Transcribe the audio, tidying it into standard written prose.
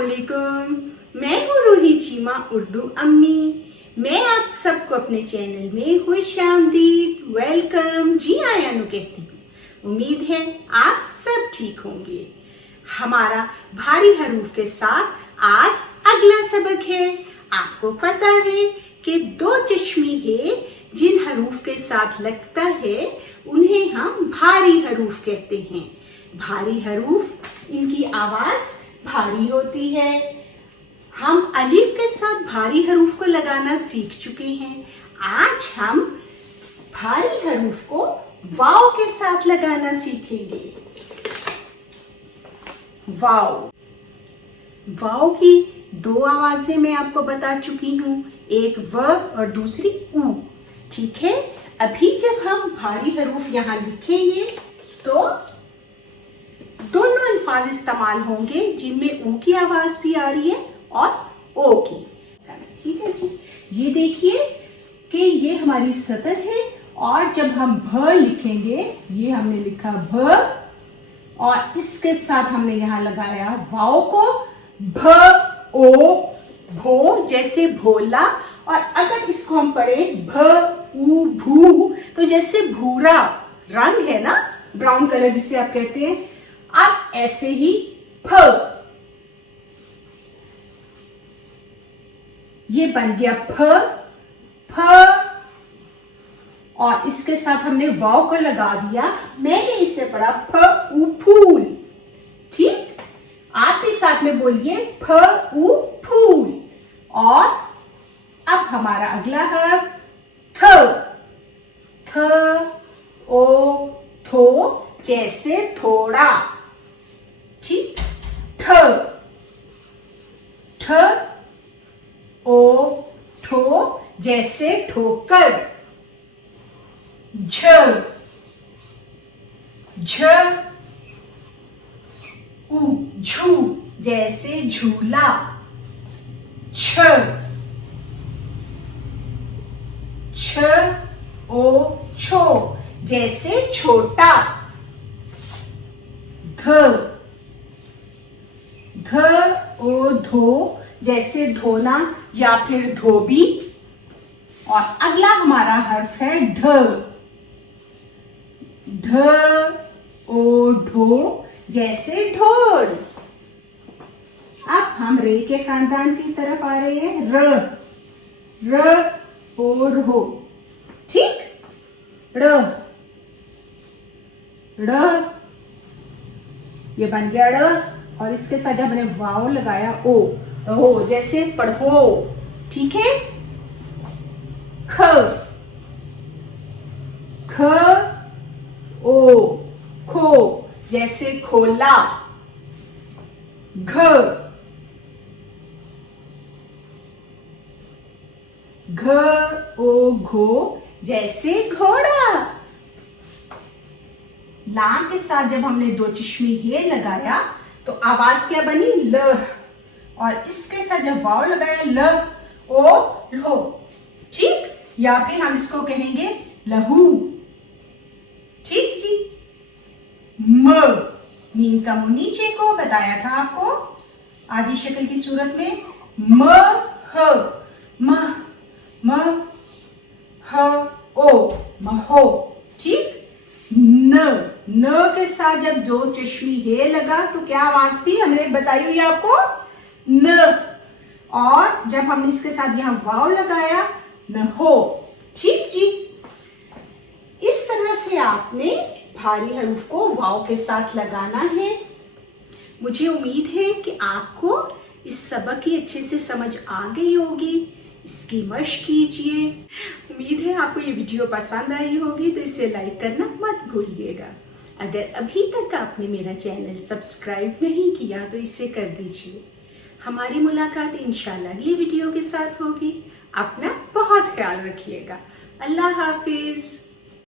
अस्सलामुअलैकुम। मैं हूँ रूही चीमा उर्दू अम्मी। मैं आप सबको अपने चैनल में खुशामदीद, वेलकम जी आयानु कहती हूँ। उम्मीद है आप सब ठीक होंगे। हमारा भारी हरूफ के साथ आज अगला सबक है। आपको पता है कि दो चश्मे हैं जिन हरूफ के साथ लगता है उन्हें हम भारी हरूफ कहते हैं। भारी हरूफ, इनकी आवाज भारी होती है। हम अलिफ के साथ भारी हरूफ को लगाना सीख चुके हैं। आज हम भारी हरूफ को वाव के साथ लगाना सीखेंगे। वाव, वाव की दो आवाजें मैं आपको बता चुकी हूँ, एक व और दूसरी उ। ठीक है, अभी जब हम भारी हरूफ यहाँ लिखेंगे तो दोनों अल्फाज इस्तेमाल होंगे जिनमें ऊ की आवाज भी आ रही है और ओ की। ठीक है जी, ये देखिए कि ये हमारी सतर है और जब हम भ लिखेंगे, ये हमने लिखा भ और इसके साथ हमने यहाँ लगाया वाव को, भ ओ भो जैसे भोला। और अगर इसको हम पढ़े भ उ भू तो जैसे भूरा रंग है ना, ब्राउन कलर जिसे आप कहते हैं। अब ऐसे ही फ, ये बन गया फ, फ और इसके साथ हमने वाव को लगा दिया। मैंने इसे पढ़ा फ उ फूल। ठीक, आप भी साथ में बोलिए फ उ फूल। और अब हमारा अगला है थ, थ ओ थो जैसे थोड़ा। ठीक, ठ, ठ ओ ठो जैसे ठोकर। झ, झ उ झू जैसे झूला। छ, छ ओ छो जैसे छोटा। ध, ध ओ धो जैसे धोना या फिर धोबी। और अगला हमारा हर्फ है ढ, ढ ओ ढो जैसे ढोल। अब हम रे के खानदान की तरफ आ रहे हैं। र, र ओ रो। ठीक, र, र ये बन गया ड़ और इसके साथ जब हमने वाव लगाया ओ, हो जैसे पढ़ो। ठीक है, ख, ख ओ खो जैसे खोला। घ, घ ओ घो जैसे घोड़ा। लाम के साथ जब हमने दो चश्मे हे लगाया तो आवाज क्या बनी? ल। और इसके साथ जब वाव लगाया ल ओ लो। ठीक, या फिर हम इसको कहेंगे लहू। ठीक जी। म, मीम का मुंह नीचे को बताया था आपको आधी शक्ल की सूरत में। म ह, म, म ह ओ महो। ठीक, न, न के साथ जब दो चश्मी हे लगा तो क्या आवाज थी हमने बताई हुई आपको? न। और जब हमने इसके साथ यहां वाव लगाया न हो। ठीक जी, इस तरह से आपने भारी हरूफ को वाव के साथ लगाना है। मुझे उम्मीद है कि आपको इस सबक की अच्छे से समझ आ गई होगी। इसकी मश्क कीजिए। उम्मीद है आपको ये वीडियो पसंद आई होगी, तो इसे लाइक करना मत भूलिएगा। अगर अभी तक आपने मेरा चैनल सब्सक्राइब नहीं किया तो इसे कर दीजिए। हमारी मुलाकात इंशाल्लाह अगली वीडियो के साथ होगी। अपना बहुत ख्याल रखिएगा। अल्लाह हाफिज।